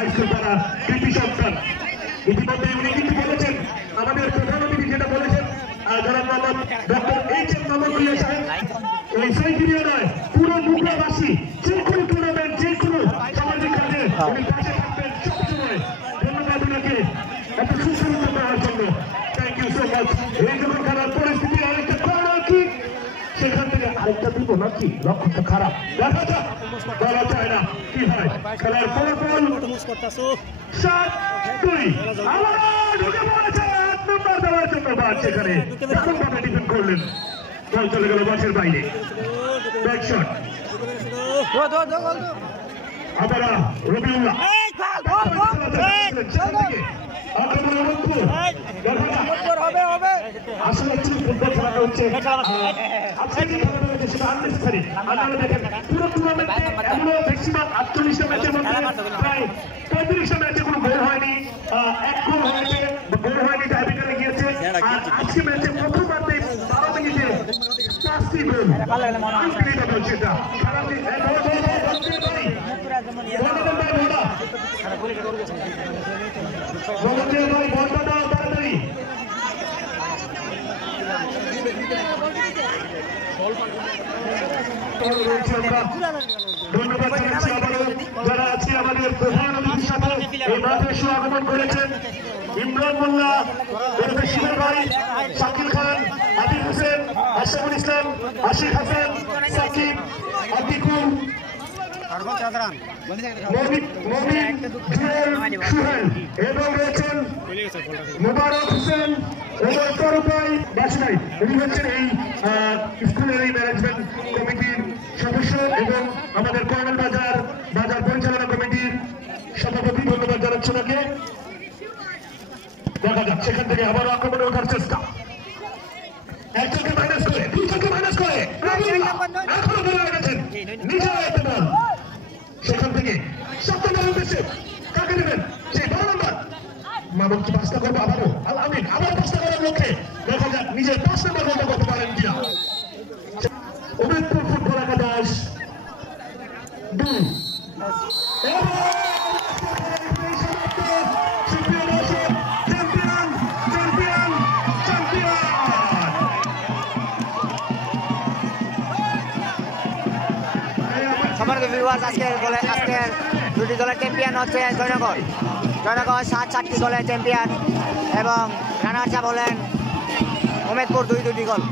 High school পাড়া কৃতি সন্তান। ইতিমধ্যে উনি কিন্তু বলেছেন, আমাদের প্রধানমন্ত্রী যেটা বলেছেন, জনাব মোহাম্মদ ডক্টর এইচ.এম. মোহাম্মদুল্লাহ সাহেব, ওই সাইকিরিয়া নয়, পুরো মুগরাবাসী যে কোনো টুর্নামেন্ট, যে কোনো সামাজিক কাজে উনি পাশে থাকবেন সবসময়। ধন্যবাদ ওনাকে এত সুসংহত করার জন্য। Thank you so much. এই যখন খেলার পরিস্থিতি অনেকটা কর্নার কিক, সেখান থেকে আরেকটা দিব নাকি, লক্ষ্যটা খারাপ, দেখা যাক, বলা যায় না কি হয়। খেলার ফলাফল 7-2। আবার ঢুকে পড়েছে 8 নম্বর দেওয়ার জন্য বাদ, সেখানে এখন ভাবে ডিফেন্ড করলেন, বল চলে গেল বাসের বাইরে। ব্যাক শট আবার রবিউল্লাহ, আসলে ফুটবল খেলাটা হচ্ছে পুরো টুর্নামেন্টে এখনো ম্যাক্সিমাম 48টা ম্যাচের মধ্যে প্রায় 35টা ম্যাচে কোনো গোল হয়নি, এক গোল হয়েছে, গোল হয়নি, টাইব্রেকারে গিয়েছে। আর আজকে ম্যাচে প্রথমবার 12 মিনিটে 5টি গোল, আনবিলিভেবল সেটা। খেলাটি ভাই বলটা দাও তাড়াতাড়ি। ধন্যবাদ জানাচ্ছি আবারও যারা আজকে আমাদের প্রধান অতিথির সাথে এই মাঠে এসে আগমন করেছেন। ইমরান মোল্লা, শিবের ভাই, শাকিল খান, আবির হোসেন, আশরাফুল ইসলাম, আশিক হাসান, সাকিব, আতিকুল, এবং রয়েছেন মোবারক হোসেন, উনি হচ্ছেন এই স্কুলের এই ম্যানেজমেন্ট কমিটির সদস্য এবং আমাদের কর্নেল বাজার পরিচালনা কমিটির সভাপতি। ধন্যবাদ জানাচ্ছি ওনাকে। দেখা যাক সেখান থেকে আবার আক্রমণে ওঠার চেষ্টা, একজনকে মাইনাস করে, দুজনকে মাইনাস করে, এখনো ধরে রেখেছেন নিজের একটা বল। সেখান থেকে সপ্তমের উদ্দেশ্যে কাকে নেবেন, সেই 12 নম্বর মামুন কি পাঁচটা করবো আবারও, আমিন আবার পাঁচটা করার লক্ষ্যে, দেখা যাক নিজের 5 নম্বর গোলটা করতে পারেন কিনা। উমেদপুর ফুটবল একাদশ 2। আজকের দুটি দলের চ্যাম্পিয়ন হচ্ছে জয়নগর 7-7টি গোলের চ্যাম্পিয়ন এবং রানার্স আপ হলেন উমেদপুর 2-2টি গোল।